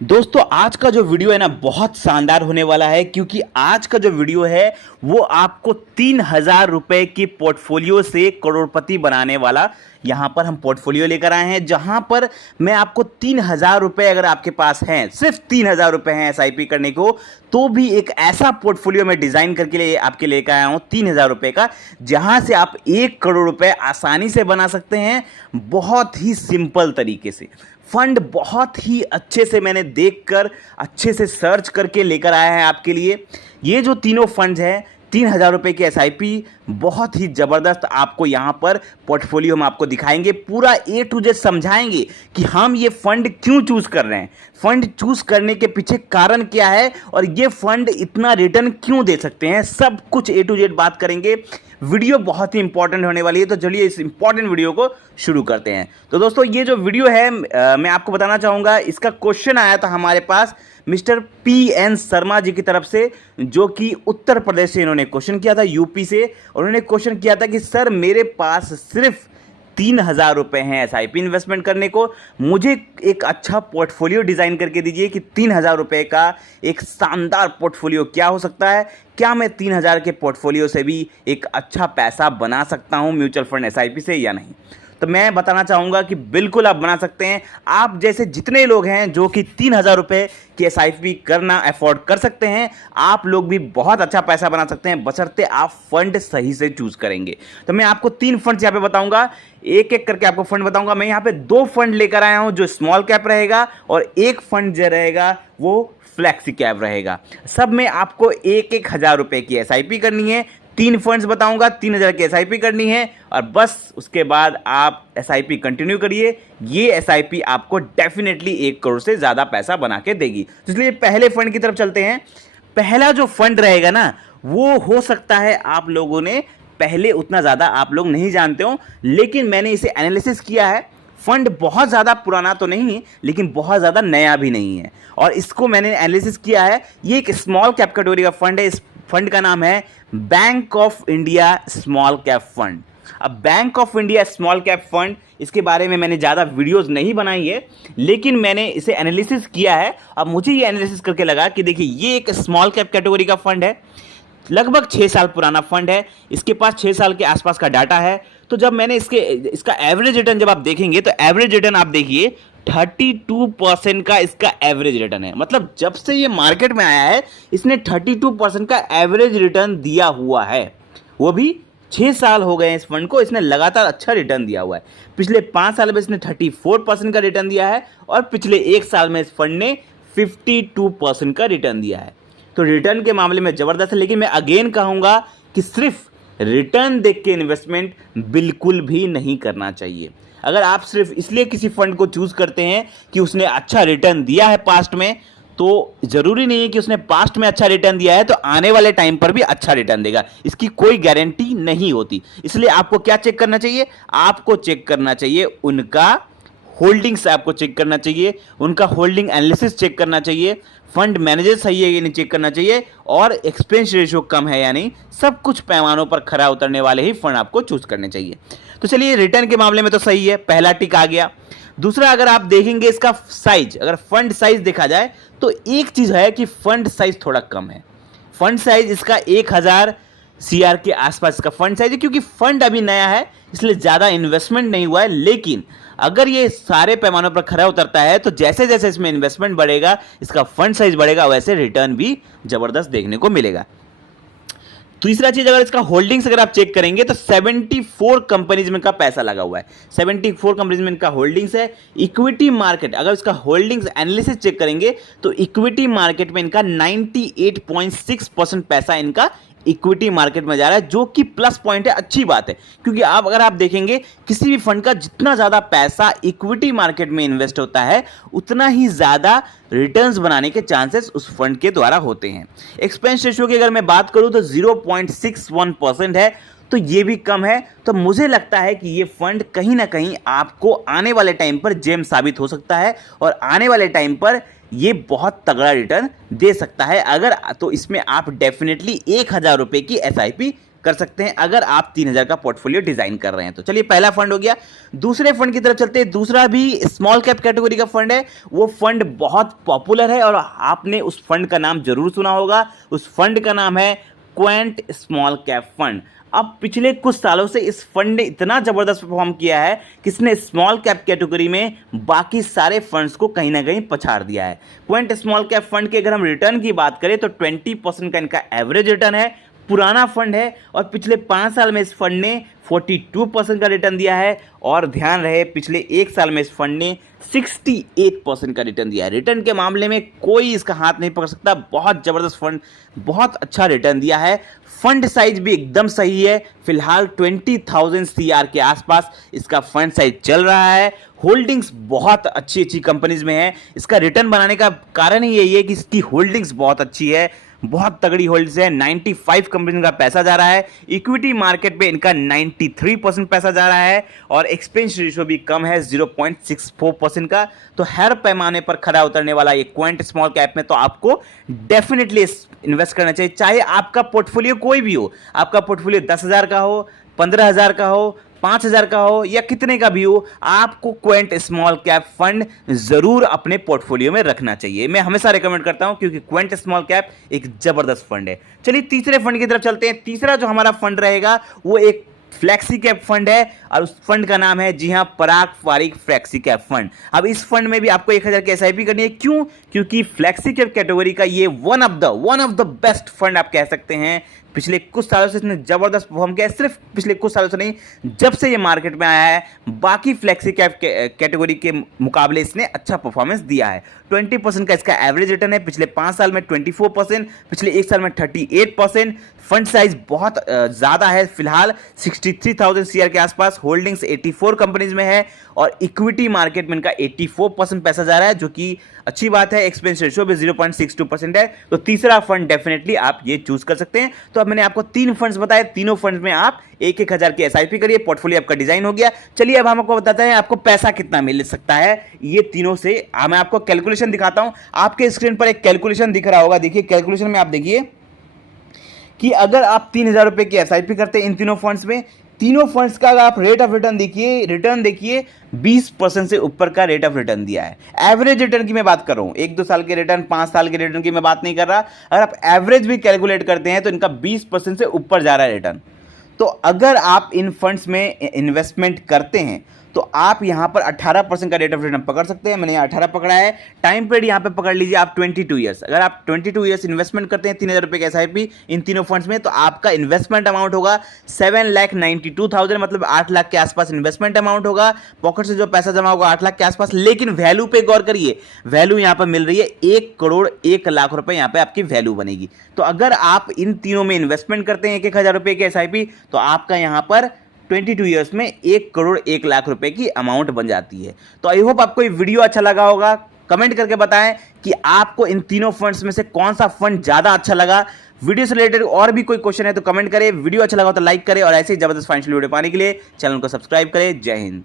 दोस्तों आज का जो वीडियो है ना बहुत शानदार होने वाला है क्योंकि आज का जो वीडियो है वो आपको 3,000 रुपए की पोर्टफोलियो से करोड़पति बनाने वाला यहाँ पर हम पोर्टफोलियो लेकर आए हैं, जहाँ पर मैं आपको 3,000 रुपए अगर आपके पास हैं, सिर्फ 3,000 रुपए हैं एसआईपी करने को, तो भी एक ऐसा पोर्टफोलियो मैं डिज़ाइन करके आपके लेकर आया हूँ 3,000 रुपए का, जहाँ से आप 1 करोड़ रुपए आसानी से बना सकते हैं बहुत ही सिंपल तरीके से। फंड बहुत ही अच्छे से मैंने देखकर अच्छे से सर्च करके लेकर आया है आपके लिए। ये जो तीनों फंड्स हैं 3,000 रुपए की एसआईपी बहुत ही ज़बरदस्त आपको यहाँ पर पोर्टफोलियो हम आपको दिखाएंगे, पूरा ए टू जेड समझाएंगे कि हम ये फंड क्यों चूज़ कर रहे हैं, फंड चूज़ करने के पीछे कारण क्या है और ये फंड इतना रिटर्न क्यों दे सकते हैं, सब कुछ ए टू जेड बात करेंगे। वीडियो बहुत ही इंपॉर्टेंट होने वाली है, तो चलिए इस इंपॉर्टेंट वीडियो को शुरू करते हैं। तो दोस्तों ये जो वीडियो है मैं आपको बताना चाहूँगा, इसका क्वेश्चन आया था हमारे पास मिस्टर पी.एन. शर्मा जी की तरफ से, जो कि उत्तर प्रदेश से इन्होंने क्वेश्चन किया था, यूपी से। और उन्होंने क्वेश्चन किया था कि सर मेरे पास सिर्फ 3,000 रुपए हैं एसआईपी इन्वेस्टमेंट करने को, मुझे एक अच्छा पोर्टफोलियो डिज़ाइन करके दीजिए कि 3,000 रुपए का एक शानदार पोर्टफोलियो क्या हो सकता है, क्या मैं 3,000 के पोर्टफोलियो से भी एक अच्छा पैसा बना सकता हूं म्यूचुअल फंड एसआईपी से या नहीं। तो मैं बताना चाहूँगा कि बिल्कुल आप बना सकते हैं। आप जैसे जितने लोग हैं जो कि 3,000 रुपए की एसआईपी करना अफोर्ड कर सकते हैं, आप लोग भी बहुत अच्छा पैसा बना सकते हैं, बशर्ते आप फंड सही से चूज़ करेंगे। तो मैं आपको 3 फंड्स यहाँ पे बताऊँगा, एक एक करके आपको फंड बताऊँगा। मैं यहाँ पे 2 फंड लेकर आया हूँ जो स्मॉल कैप रहेगा और एक फंड जो रहेगा वो फ्लैक्सी कैप रहेगा। सब में आपको 1,000 रुपए की एसआईपी करनी है। 3 फंड्स बताऊंगा, 3,000 की एसआईपी करनी है और बस उसके बाद आप एसआईपी कंटिन्यू करिए। ये एसआईपी आपको डेफिनेटली 1 करोड़ से ज़्यादा पैसा बना के देगी। तो इसलिए पहले फंड की तरफ चलते हैं। पहला जो फंड रहेगा ना, वो हो सकता है आप लोगों ने पहले उतना ज़्यादा आप लोग नहीं जानते हो, लेकिन मैंने इसे एनालिसिस किया है। फंड बहुत ज़्यादा पुराना तो नहीं है, लेकिन बहुत ज़्यादा नया भी नहीं है, और इसको मैंने एनालिसिस किया है। ये एक स्मॉल कैप कैटेगरी का फंड है। इस फंड का नाम है bank of India small cap fund. अब bank of India small cap fund, इसके बारे में मैंने ज़्यादा वीडियोस नहीं बनाई है, लेकिन मैंने इसे एनालिसिस किया है। अब मुझे ये एनालिसिस करके लगा कि देखिए ये एक स्मॉल कैप कैटेगरी का फंड है, लगभग 6 साल पुराना फंड है, इसके पास 6 साल के आसपास का डाटा है। तो जब मैंने इसका एवरेज रिटर्न जब आप देखेंगे तो एवरेज रिटर्न आप देखिए 32% का इसका एवरेज रिटर्न है। मतलब जब से ये मार्केट में आया है इसने 32% का एवरेज रिटर्न दिया हुआ है, वो भी 6 साल हो गए हैं इस फंड को, इसने लगातार अच्छा रिटर्न दिया हुआ है। पिछले 5 साल में इसने 34% का रिटर्न दिया है और पिछले 1 साल में इस फंड ने 52% का रिटर्न दिया है। तो रिटर्न के मामले में ज़बरदस्त है, लेकिन मैं अगेन कहूँगा कि सिर्फ रिटर्न देख के इन्वेस्टमेंट बिल्कुल भी नहीं करना चाहिए। अगर आप सिर्फ इसलिए किसी फंड को चूज़ करते हैं कि उसने अच्छा रिटर्न दिया है पास्ट में, तो ज़रूरी नहीं है कि उसने पास्ट में अच्छा रिटर्न दिया है तो आने वाले टाइम पर भी अच्छा रिटर्न देगा, इसकी कोई गारंटी नहीं होती। इसलिए आपको क्या चेक करना चाहिए, आपको चेक करना चाहिए उनका होल्डिंग्स, आपको चेक करना चाहिए उनका होल्डिंग एनालिसिस चेक करना चाहिए, फंड मैनेजर सही है या नहीं चेक करना चाहिए, और एक्सपेंस रेशियो कम है या नहीं। सब कुछ पैमानों पर खरा उतरने वाले ही फंड आपको चूज करने चाहिए। तो चलिए रिटर्न के मामले में तो सही है, पहला टिक आ गया। दूसरा, अगर आप देखेंगे इसका साइज, अगर फंड साइज देखा जाए तो एक चीज है कि फंड साइज थोड़ा कम है। फंड साइज इसका 1,000 CR के आसपास का फंड साइज है, क्योंकि फंड अभी नया है इसलिए ज़्यादा इन्वेस्टमेंट नहीं हुआ है। लेकिन अगर ये सारे पैमानों पर खरा उतरता है तो जैसे जैसे इसमें इन्वेस्टमेंट बढ़ेगा, इसका फंड साइज बढ़ेगा, वैसे रिटर्न भी ज़बरदस्त देखने को मिलेगा। तीसरा चीज, अगर इसका होल्डिंग्स अगर आप चेक करेंगे तो 74 कंपनीज में इनका पैसा लगा हुआ है, 74 कंपनीज में इनका होल्डिंग्स है। इक्विटी मार्केट, अगर इसका होल्डिंग्स एनालिसिस चेक करेंगे तो इक्विटी मार्केट में इनका 98.6% पैसा इनका इक्विटी मार्केट में जा रहा है, जो कि प्लस पॉइंट है, अच्छी बात है। क्योंकि अगर आप देखेंगे किसी भी फंड का जितना ज़्यादा पैसा इक्विटी मार्केट में इन्वेस्ट होता है, उतना ही ज़्यादा रिटर्न्स बनाने के चांसेस उस फंड के द्वारा होते हैं। एक्सपेंस रेशियो की अगर मैं बात करूं तो 0.61% है, तो ये भी कम है। तो मुझे लगता है कि ये फंड कहीं ना कहीं आपको आने वाले टाइम पर जेम साबित हो सकता है और आने वाले टाइम पर ये बहुत तगड़ा रिटर्न दे सकता है। अगर तो इसमें आप डेफिनेटली 1,000 रुपए की एसआईपी कर सकते हैं अगर आप 3000 का पोर्टफोलियो डिजाइन कर रहे हैं। तो चलिए पहला फंड हो गया। दूसरे फंड की तरफ चलते हैं। दूसरा भी स्मॉल कैप कैटेगरी का फंड है। वो फंड बहुत पॉपुलर है और आपने उस फंड का नाम जरूर सुना होगा। उस फंड का नाम है क्वेंट स्मॉल कैप फंड। अब पिछले कुछ सालों से इस फंड ने इतना ज़बरदस्त परफॉर्म किया है कि इसने स्मॉल कैप कैटेगरी में बाकी सारे फंड्स को कहीं ना कहीं पछाड़ दिया है। क्वेंट स्मॉल कैप फंड के अगर हम रिटर्न की बात करें तो 20% का इनका एवरेज रिटर्न है। पुराना फंड है और पिछले 5 साल में इस फंड ने 42% का रिटर्न दिया है और ध्यान रहे पिछले 1 साल में इस फंड ने 68% का रिटर्न दिया है। रिटर्न के मामले में कोई इसका हाथ नहीं पकड़ सकता। बहुत ज़बरदस्त फंड, बहुत अच्छा रिटर्न दिया है। फंड साइज भी एकदम सही है। फिलहाल 20,000 CR के आसपास इसका फंड साइज चल रहा है। होल्डिंग्स बहुत अच्छी अच्छी कंपनीज में है। इसका रिटर्न बनाने का कारण ही यही है कि इसकी होल्डिंग्स बहुत अच्छी है, बहुत तगड़ी होल्ड्स है। 95 कंपनी का पैसा जा रहा है। इक्विटी मार्केट पे इनका 93% पैसा जा रहा है और एक्सपेंस रेशियो भी कम है 0.64% का। तो हर पैमाने पर खड़ा उतरने वाला ये क्वेंट स्मॉल कैप में तो आपको डेफिनेटली इन्वेस्ट करना चाहिए। चाहे आपका पोर्टफोलियो कोई भी हो, आपका पोर्टफोलियो 10,000 का हो, 15,000 का हो, 5,000 का हो या कितने का भी हो, आपको क्वेंट स्मॉल कैप फंड जरूर अपने पोर्टफोलियो में रखना चाहिए। मैं हमेशा रिकमेंड करता हूं क्योंकि क्वेंट स्मॉल कैप एक जबरदस्त फंड है। चलिए तीसरे फंड की तरफ चलते हैं। तीसरा जो हमारा फंड रहेगा वो एक फ्लैक्सी कैप फंड है और उस फंड का नाम है, जी हां, पराग पारिक फ्लैक्सी कैप फंड। अब इस फंड में भी आपको 1,000 की SIP करनी है। क्यों? क्योंकि फ्लैक्सी कैप कैटेगरी का ये one of the best fund आप कह सकते हैं। पिछले कुछ सालों से इसने जबरदस्त परफॉर्म किया है। सिर्फ पिछले कुछ सालों से नहीं, जब से ये मार्केट में आया है बाकी फ्लैक्सी कैप कैटेगरी के मुकाबले इसने अच्छा परफॉर्मेंस दिया है। 20% का इसका एवरेज रिटर्न है। पिछले 5 साल में 24%, पिछले 1 साल में 38%। फंड साइज बहुत ज़्यादा है। फिलहाल 63,000 CR के आसपास। होल्डिंग्स 84 कंपनीज में है और इक्विटी मार्केट में इनका 84% पैसा जा रहा है, जो कि अच्छी बात है। एक्सपेंस रेशियो भी 0.62% है। तो तीसरा फंड डेफिनेटली आप ये चूज कर सकते हैं। तो अब मैंने आपको 3 फंड्स बताए। तीनों फंड्स में आप 1,000 की SIP करिए, पोर्टफोलियो आपका डिजाइन हो गया। चलिए अब हम आपको बताते हैं आपको पैसा कितना मिल सकता है ये तीनों से। मैं आपको कैलकुलेशन दिखाता हूं। आपके स्क्रीन पर एक कैलकुलेशन दिख रहा होगा। देखिए कैलकुलेशन में आप देखिए कि अगर आप 3,000 रुपए की SIP करते हैं इन तीनों फंड्स में, तीनों फंड्स का अगर आप रेट ऑफ रिटर्न देखिए 20% से ऊपर का रेट ऑफ रिटर्न दिया है। एवरेज रिटर्न की मैं बात कर रहा हूं, 1-2 साल के रिटर्न, 5 साल के रिटर्न की मैं बात नहीं कर रहा। अगर आप एवरेज भी कैलकुलेट करते हैं तो इनका 20% से ऊपर जा रहा है रिटर्न। तो अगर आप इन फंड्स में इन्वेस्टमेंट करते हैं तो आप यहां पर 18% का रेट ऑफ रिटर्न पकड़ सकते हैं। मैंने यहां 18 पकड़ा है। टाइम पीरियड यहां पे पकड़ लीजिए आप 22 ईयर्स। अगर आप 22 ईयर्स इन्वेस्टमेंट करते हैं 3,000 रुपए की SIP इन तीनों फंड्स में, तो आपका इन्वेस्टमेंट अमाउंट होगा 7,92,000, मतलब 8 लाख के आसपास इन्वेस्टमेंट अमाउंट होगा। पॉकेट से जो पैसा जमा होगा 8 लाख के आसपास। लेकिन वैल्यू पे गौर करिए, वैल्यू यहां पर मिल रही है 1 करोड़ 1 लाख रुपए यहां पे आपकी वैल्यू बनेगी। तो अगर आप इन तीनों में इन्वेस्टमेंट करते हैं 1,000 रुपए की SIP, तो आपका यहां पर 22 ईयर्स में 1 करोड़ 1 लाख रुपए की अमाउंट बन जाती है। तो आई होप आपको ये वीडियो अच्छा लगा होगा। कमेंट करके बताएं कि आपको इन तीनों फंड्स में से कौन सा फंड ज्यादा अच्छा लगा। वीडियो से रिलेटेड और भी कोई क्वेश्चन है तो कमेंट करें। वीडियो अच्छा लगा तो लाइक करें और ऐसे ही जबरदस्त फाइनेंशियल वीडियो पाने के लिए चैनल को सब्सक्राइब करें। जय हिंद।